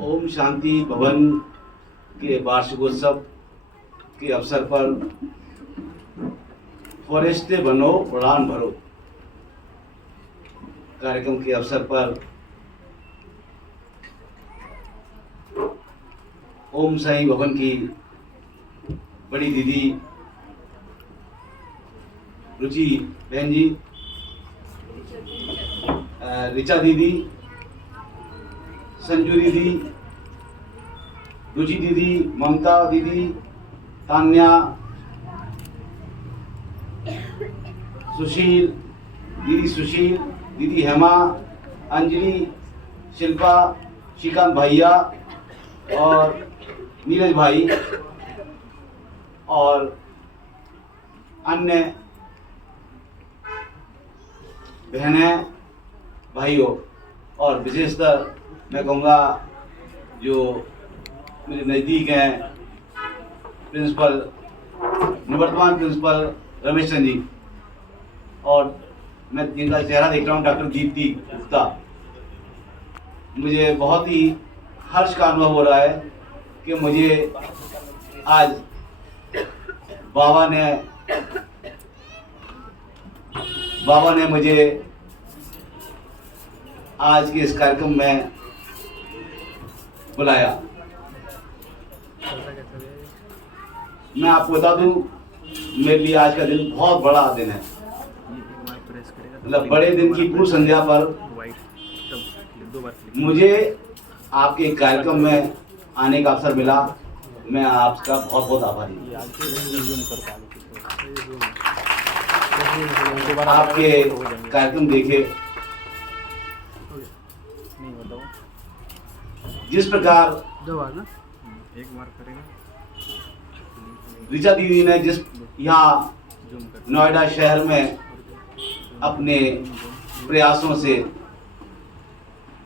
ओम शांति भवन के वार्षिकोत्सव के अवसर पर फॉरेस्टे बनो उड़ान भरो कार्यक्रम के अवसर पर ओम साईं भवन की बड़ी दीदी रुचि बहन जी, ऋचा दीदी, संजू दीदी, रुचि दीदी, ममता दीदी, तान्या, सुशील दीदी, हेमा, अंजलि, शिल्पा, श्रीकांत भैया और नीरज भाई और अन्य बहनें भाइयों, और विशेषतर मैं कहूँगा जो मेरे नज़दीक हैं प्रिंसिपल, निवर्तमान प्रिंसिपल रमेश चंद जी, और मैं जिनका चेहरा देख रहा हूँ डॉक्टर दीप्ति गुप्ता। मुझे बहुत ही हर्ष का अनुभव हो रहा है कि मुझे आज बाबा ने मुझे आज के इस कार्यक्रम में बुलाया। मैं आपको बता दूं, मेरे लिए आज का दिन बहुत बड़ा दिन है। मतलब बड़े दिन की पूर्व संध्या पर मुझे आपके कार्यक्रम में आने का अवसर मिला। मैं आपका बहुत बहुत आभारी हूँ। आपके कार्यक्रम देखे, जिस प्रकार ऋचा दीदी ने जिस यहाँ नोएडा शहर में अपने प्रयासों से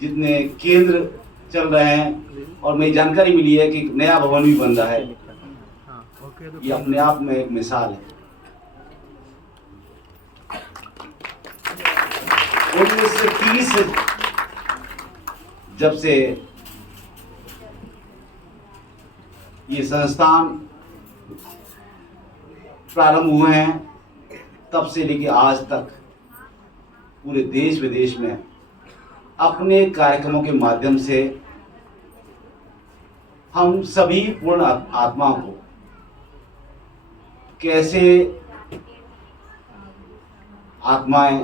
जितने केंद्र चल रहे हैं, और मेरी जानकारी मिली है कि नया भवन भी बन रहा है, ये अपने आप में एक मिसाल है। 1930 से जब से ये संस्थान प्रारंभ हुए हैं, तब से लेकर आज तक पूरे देश विदेश में अपने कार्यक्रमों के माध्यम से हम सभी पूर्ण आत्माओं को कैसे आत्माएं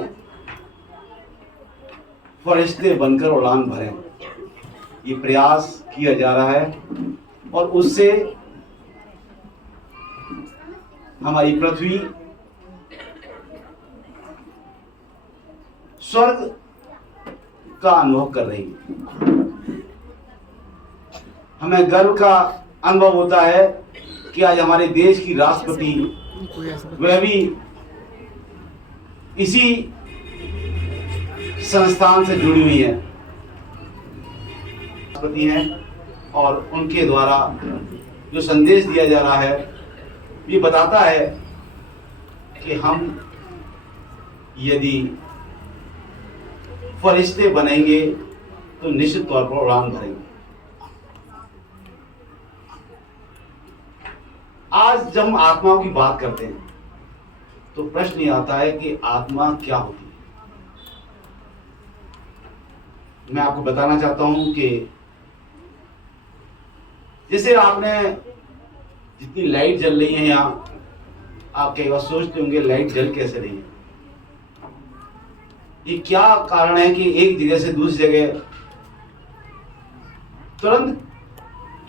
फरिश्ते बनकर उड़ान भरें, ये प्रयास किया जा रहा है, और उससे हमारी पृथ्वी स्वर्ग का अनुभव कर रही है। हमें गर्व का अनुभव होता है कि आज हमारे देश की राष्ट्रपति वह भी इसी संस्थान से जुड़ी हुई है, राष्ट्रपति हैं, और उनके द्वारा जो संदेश दिया जा रहा है ये बताता है कि हम यदि फरिश्ते बनेंगे तो निश्चित तौर पर उड़ान भरेंगे। आज जब हम आत्माओं की बात करते हैं तो प्रश्न ये आता है कि आत्मा क्या होती है। मैं आपको बताना चाहता हूं कि जैसे आपने जितनी लाइट जल रही है यहाँ, आप कई बार सोचते होंगे लाइट जल कैसे रही है, ये क्या कारण है कि एक जगह से दूसरी जगह तुरंत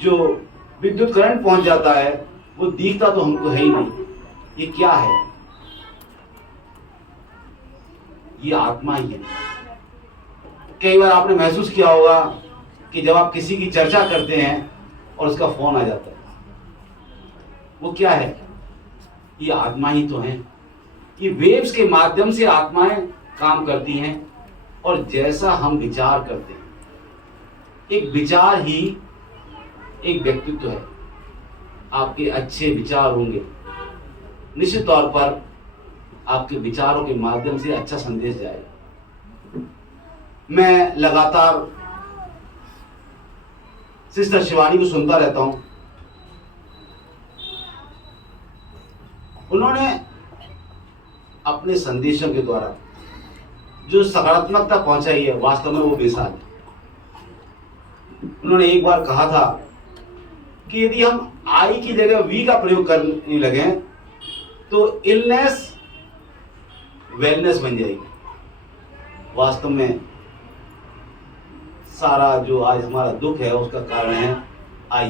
जो विद्युत करंट पहुंच जाता है वो दिखता तो हमको है ही नहीं। ये क्या है? ये आत्मा ही है। कई बार आपने महसूस किया होगा कि जब आप किसी की चर्चा करते हैं और उसका फोन आ जाता है, वो क्या है? ये आत्मा ही तो है। ये वेव्स के माध्यम से आत्माएं काम करती हैं, और जैसा हम विचार करते हैं, एक विचार ही एक व्यक्तित्व है। आपके अच्छे विचार होंगे, निश्चित तौर पर आपके विचारों के माध्यम से अच्छा संदेश जाएगा। मैं लगातार सिस्टर शिवानी को सुनता रहता हूं। उन्होंने अपने संदेशों के द्वारा जो सकारात्मकता पहुंचाई है, वास्तव में वो बेसाल है। उन्होंने एक बार कहा था कि यदि हम आई की जगह वी का प्रयोग करने लगे तो इलनेस वेलनेस बन जाएगी। वास्तव में सारा जो आज हमारा दुख है उसका कारण है आई,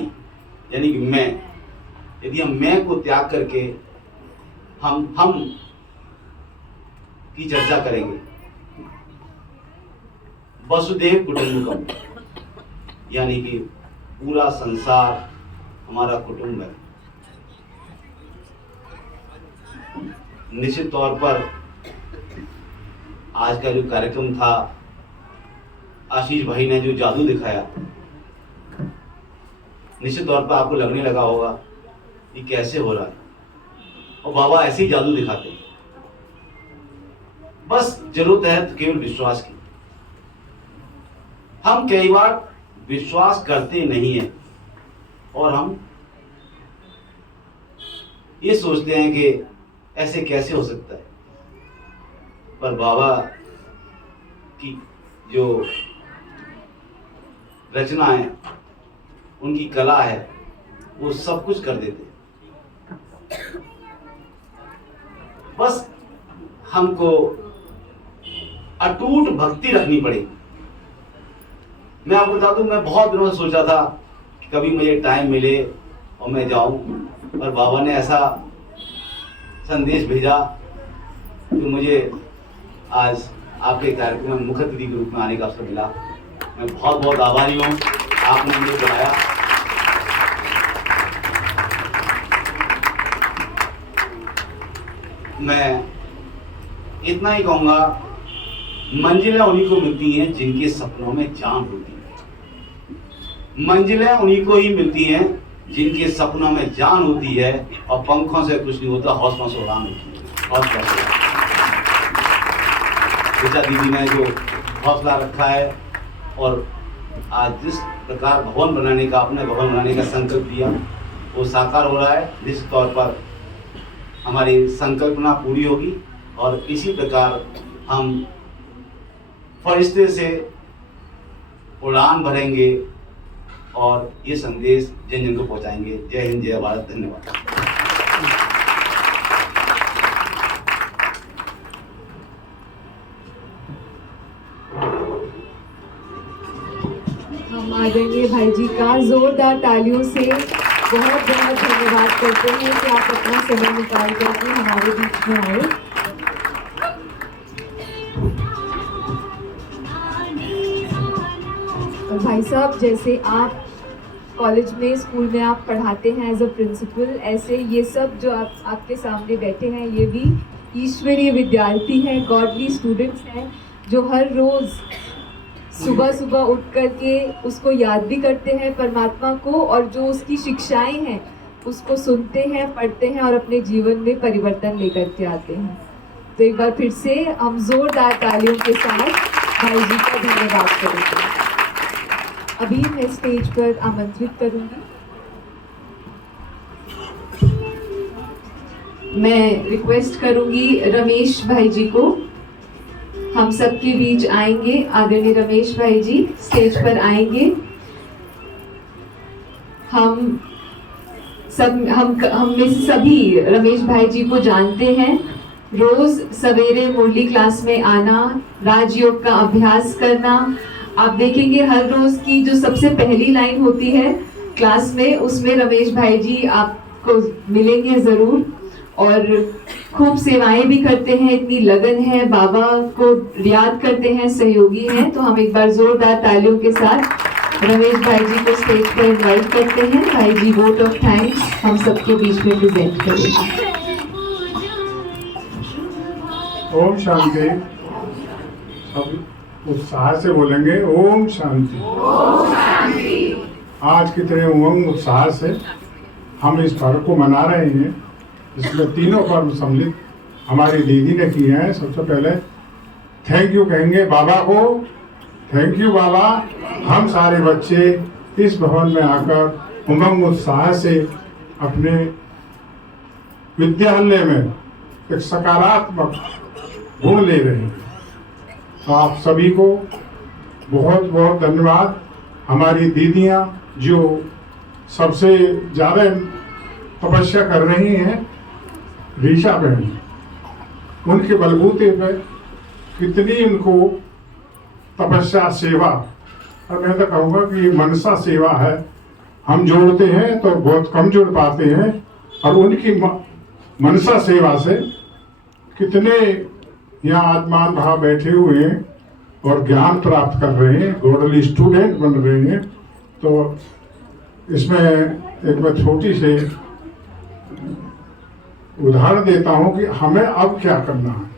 यानी कि मैं। यदि हम मैं को त्याग करके हम की चर्चा करेंगे, वसुदेव कुटुंबकम, यानी कि पूरा संसार हमारा कुटुंब है। निश्चित तौर पर आज का जो कार्यक्रम था, आशीष भाई ने जो जादू दिखाया, निश्चित तौर पर आपको लगने लगा होगा कि कैसे हो रहा है, और बाबा ऐसे ही जादू दिखाते हैं। बस जरूरत है तो केवल विश्वास की। हम कई बार विश्वास करते नहीं हैं और हम ये सोचते हैं कि ऐसे कैसे हो सकता है, पर बाबा की जो रचना है, उनकी कला है, वो सब कुछ कर देते हैं। बस हमको अटूट भक्ति रखनी पड़ेगी। मैं आपको बता दूं, मैं बहुत दिनों से सोचा था कि कभी मुझे टाइम मिले और मैं जाऊं, पर बाबा ने ऐसा संदेश भेजा कि मुझे आज आपके कार्यक्रम में मुख्य अतिथि के रूप में आने का अवसर मिला। मैं बहुत बहुत आभारी हूँ, आपने मुझे बुलाया। मैं इतना ही कहूँगा, मंजिलें उन्हीं को मिलती हैं जिनके सपनों में जान होती है। मंजिलें उन्हीं को ही मिलती हैं जिनके सपनों में जान होती है, और पंखों से कुछ नहीं होता, हौसलों से उड़ान होती है। हौसला ऋचा दीदी ने जो हौसला रखा है, और आज जिस प्रकार भवन बनाने का, अपने भवन बनाने का संकल्प लिया, वो साकार हो रहा है। निश्चित तौर पर हमारी संकल्पना पूरी होगी, और इसी प्रकार हम फरिश्ते से उड़ान भरेंगे और ये संदेश जन जन को पहुंचाएंगे। जय हिंद, जय भारत, धन्यवाद। हम आदरणीय भाई जी का जोरदार तालियों से बहुत बहुत धन्यवाद करते हैं कि आप अपना समय निकाल करके हमारे बीच में आए। और भाई साहब, जैसे आप कॉलेज में, स्कूल में आप पढ़ाते हैं एज अ प्रिंसिपल, ऐसे ये सब जो आपके सामने बैठे हैं, ये भी ईश्वरीय विद्यार्थी हैं, गॉडली स्टूडेंट्स हैं, जो हर रोज़ सुबह सुबह उठ करके उसको याद भी करते हैं परमात्मा को, और जो उसकी शिक्षाएं हैं उसको सुनते हैं, पढ़ते हैं और अपने जीवन में परिवर्तन लेकर के आते हैं। तो एक बार फिर से हम जोरदार तालियों के साथ भाई जी का धन्यवाद करेंगे। अभी मैं स्टेज पर आमंत्रित करूंगी, मैं रिक्वेस्ट करूंगी रमेश भाई जी को हम सबके बीच आएंगे। आदरणीय रमेश भाई जी स्टेज पर आएंगे। हम में से सभी रमेश भाई जी को जानते हैं। रोज सवेरे मुरली क्लास में आना, राजयोग का अभ्यास करना, आप देखेंगे हर रोज की जो सबसे पहली लाइन होती है क्लास में, उसमें रमेश भाई जी आपको मिलेंगे जरूर, और खूब सेवाएं भी करते हैं, इतनी लगन है, बाबा को याद करते हैं, सहयोगी हैं। तो हम एक बार जोरदार तालियों के साथ रमेश भाई जी को स्टेज पर इनवाइट करते हैं। भाई जी वोट ऑफ थैंक्स हम सबके बीच में प्रेजेंट करेंगे। ओम शांति। सब उत्साह से बोलेंगे, ओम शांति। आज कितने उमंग उत्साह से हम इस पर्व को मना रहे हैं, इसमें तीनों पर्व सम्मिलित हमारी दीदी ने किए हैं। सबसे पहले थैंक यू कहेंगे बाबा को। थैंक यू बाबा, हम सारे बच्चे इस भवन में आकर उमंग उत्साह से अपने विद्यालय में एक सकारात्मक गुण ले रहे हैं। तो आप सभी को बहुत बहुत धन्यवाद। हमारी दीदियाँ जो सबसे ज़्यादा तपस्या कर रही हैं, रीशा बहन, उनके बलबूते पर कितनी उनको तपस्या सेवा, और मैं तो कहूँगा कि ये मनसा सेवा है। हम जोड़ते हैं तो बहुत कम जोड़ पाते हैं, और उनकी मनसा सेवा से कितने यहाँ आत्मान भाव बैठे हुए हैं और ज्ञान प्राप्त कर रहे हैं, गॉडली स्टूडेंट बन रहे हैं। तो इसमें एक मैं छोटी सी उदाहरण देता हूँ कि हमें अब क्या करना है।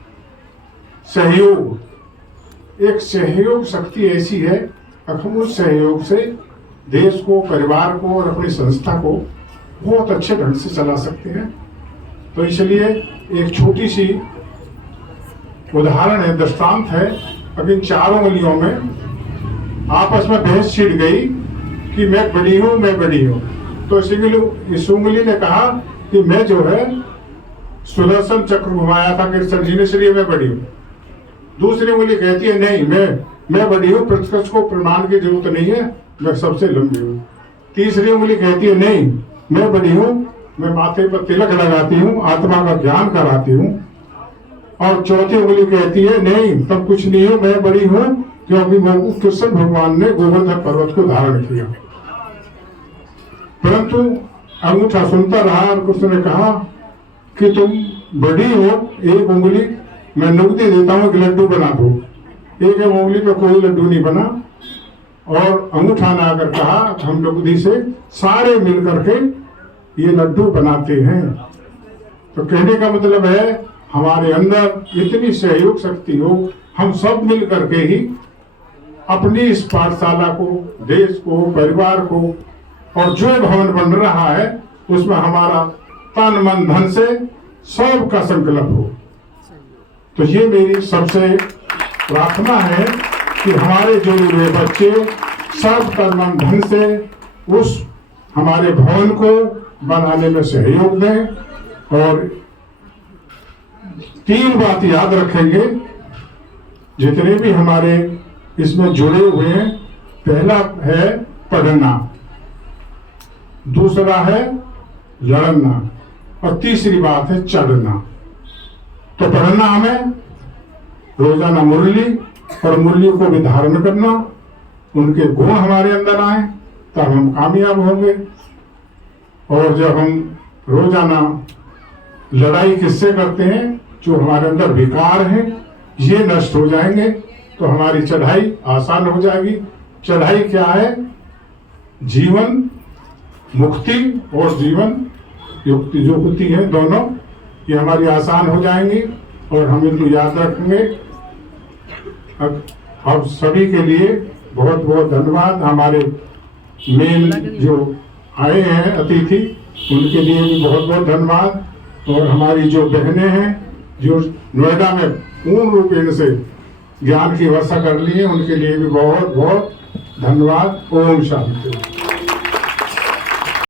सहयोग, एक सहयोग शक्ति ऐसी है, हम उस सहयोग से देश को, परिवार को और अपनी संस्था को बहुत अच्छे ढंग से चला सकते हैं। तो इसलिए एक छोटी सी उदाहरण है, दृष्टांत है। अब इन चारों उंगलियों में आपस में बहस छिड़ गई कि मैं बड़ी हूँ, मैं बड़ी हूँ। तो इस उंगली ने कहा कि मैं जो है सुदर्शन चक्र घुमाया था कृष्ण जी ने, इसलिए मैं बड़ी हूँ। दूसरी उंगली कहती है नहीं, मैं बड़ी हूँ, प्रतिपक्ष को प्रमाण की जरूरत नहीं है, मैं सबसे लंबी हूँ। तीसरी उंगली कहती है नहीं, मैं बड़ी हूँ, मैं माथे पर तिलक लगाती हूँ, आत्मा का ज्ञान कराती हूँ। और चौथी उंगली कहती है नहीं, तब कुछ नहीं हो, मैं बड़ी हूँ, क्योंकि कृष्ण भगवान ने गोवर्धन पर्वत को धारण किया। परंतु अंगूठा सुनता रहा और कृष्ण ने कहा कि तुम बड़ी हो, एक उंगली मैं नुक्ति देता हूँ, एक लड्डू बना दो। एक उंगली पे कोई लड्डू नहीं बना, और अंगूठा ने आकर कहा हम नुक्ति से सारे मिल करके ये लड्डू बनाते हैं। तो कहने का मतलब है हमारे अंदर इतनी सहयोग शक्ति हो, हम सब मिल करके ही अपनी इस पाठशाला को, देश को, परिवार को, और जो भवन बन रहा है उसमें हमारा तन मन धन से सबका संकल्प हो। तो ये मेरी सबसे प्रार्थना है कि हमारे जो हुए बच्चे सब तन मन धन से उस हमारे भवन को बनाने में सहयोग दें। और 3 बात याद रखेंगे जितने भी हमारे इसमें जुड़े हुए हैं। पहला है पढ़ना, दूसरा है लड़ना, और तीसरी बात है चढ़ना। तो पढ़ना हमें रोजाना मुरली, और मुरली को भी धारण करना, उनके गुण हमारे अंदर आए तब हम कामयाब होंगे। और जब हम रोजाना लड़ाई किससे करते हैं, जो हमारे अंदर विकार हैं ये नष्ट हो जाएंगे तो हमारी चढ़ाई आसान हो जाएगी। चढ़ाई क्या है? जीवन मुक्ति और जीवन युक्ति जो होती है, दोनों ये हमारी आसान हो जाएंगी और हम इनको याद रखेंगे। अब सभी के लिए बहुत बहुत धन्यवाद। हमारे मेन जो आए हैं अतिथि, उनके लिए भी बहुत बहुत धन्यवाद। और हमारी जो बहनें हैं जो नोएडा में पूर्ण रूपेण से ज्ञान की वर्षा कर ली है, उनके लिए भी बहुत बहुत धन्यवाद। ओम शांति।